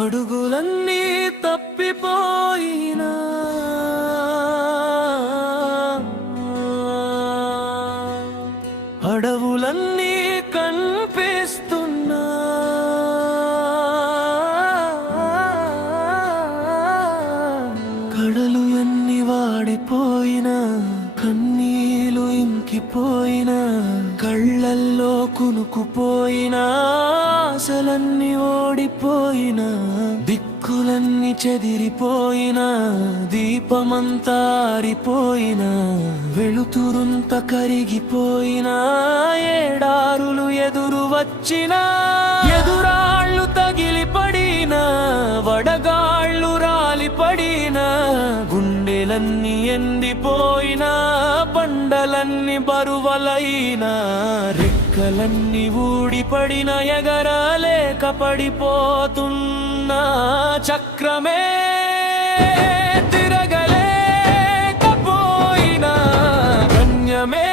అడుగులన్నీ తప్పిపోయినా అడవులన్నీ కనిపిస్తున్నా కడలు ఎన్ని వాడిపోయినా కన్నీలు ఇంకిపోయినా కళ్ళల్లో కునుకుపోయినా ఆశలన్నీ ఓడిపోయినా దిక్కులన్నీ చెదిరిపోయినా దీపమంతా ఆరిపోయినా వెలుతురుంత కరిగిపోయినా ఏడారులు ఎదురు వచ్చినా ఎదురాళ్ళు తగిలిపడినా వడగాళ్ళు రాలిపడినా గుండెలన్నీ ఎండిపోయినా బండలన్నీ బరువలైనా రెక్కలన్నీ ఊడిపడిన ఎగరలేక పడిపోతున్నా చక్రమే తిరగలేకపోయినా గమ్యమే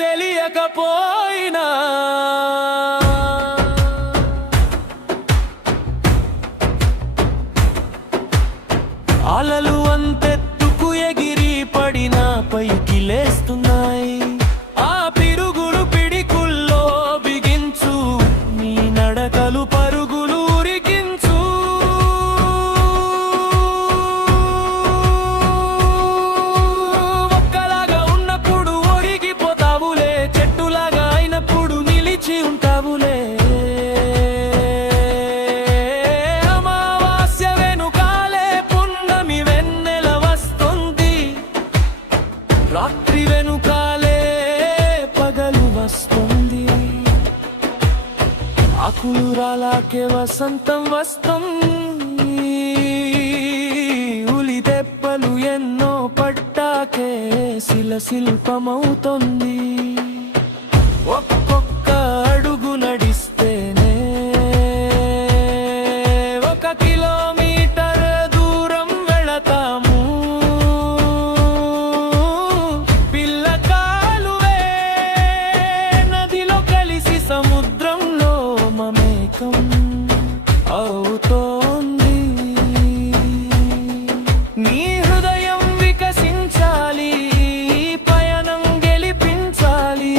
తెలియకపోయినా అలలు అంతెత్తుకు ఎగిరి పడినా పైకి లేస్తున్నాయి ఆ పిరుగులు పిడికుల్లో బిగించు నీ నడకలు పరుగులు ఉరికించు ఒక్కలాగా ఉన్నప్పుడు ఒరిగిపోతావులే చెట్టులాగా అయినప్పుడు నిలిచి ఉంటావులే రాత్రి వెనుకాలే పగలు వస్తుంది ఆకులు రాలాకే వసంతం వస్తుంది ఉలి దెబ్బలు ఎన్నో పట్టాకే శిల్పమవుతుంది ఒక్కొక్క అడుగు నడిస్తేనే 1 కిలోమీటర్ దూరం వెళతాము సముద్రంలో మమేకం అవుతోంది నీ హృదయం వికసించాలి పయనం గెలిపించాలి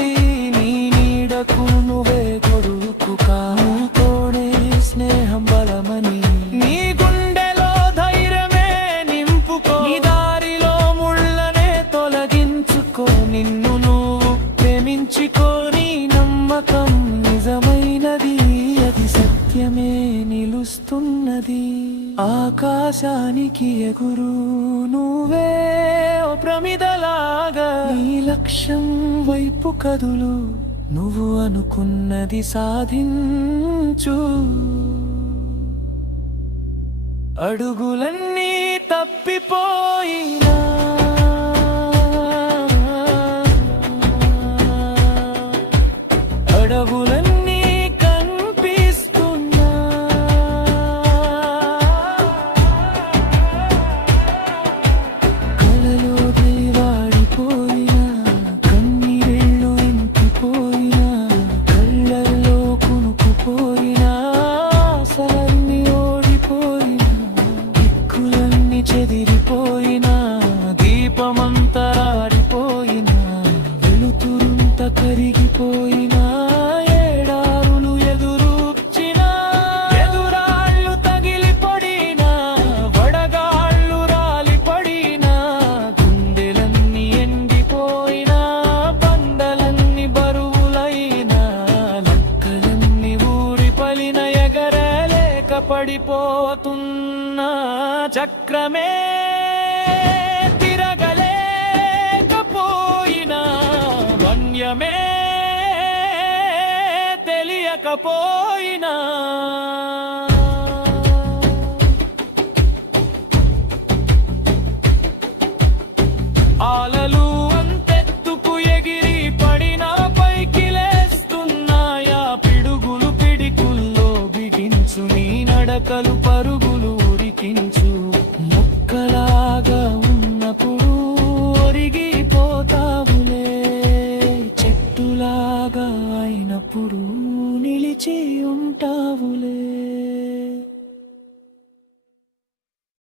నీ నీడకు నువ్వే గొడుగు కాతోనే స్నేహం బలమని నీ గుండెలో ధైర్యమే నింపుకో నీ దారిలో ముళ్ళనే తొలగించుకో నిన్ను నువ్వు ప్రేమించుకో నీ నమ్మకం నిజమైనది అది సత్యమే నిలుస్తున్నది ఆకాశానికి ఎగురు నువ్వే ఓ ప్రమిదలాగా నీ లక్ష్యం వైపు కదులు నువ్వు అనుకున్నది సాధించు అడుగులన్నీ తప్పిపోయినా అడవులన్నీ కనిపిస్తున్నా కలలో వాడిపోయినా కన్నీళ్ళు ఇంకిపోయినా కళ్ళల్లో కునుకుపోయినా ఆశలన్నీ ఓడిపోయినా దిక్కులన్నీ చెదిరిపోయినా దీపమంతా ఆరిపోయినా వెలుతురుంత కరిగిపోయినా పడిపోతున్నా చక్రమే తిరగలేకపోయినా వన్యమే తెలియకపోయినా అలలు అంతెత్తుకు ఎగిరి పడినా పైకి లేస్తున్నాయా పిడుగులు పిడికుల్లో బిగించు నీ నడకలు పరుగులు ఉరికించు మొక్కలాగా ఉన్నప్పుడు ఒరిగిపోతావులే చెట్టులాగా అయినప్పుడు నిలిచి ఉంటావులే.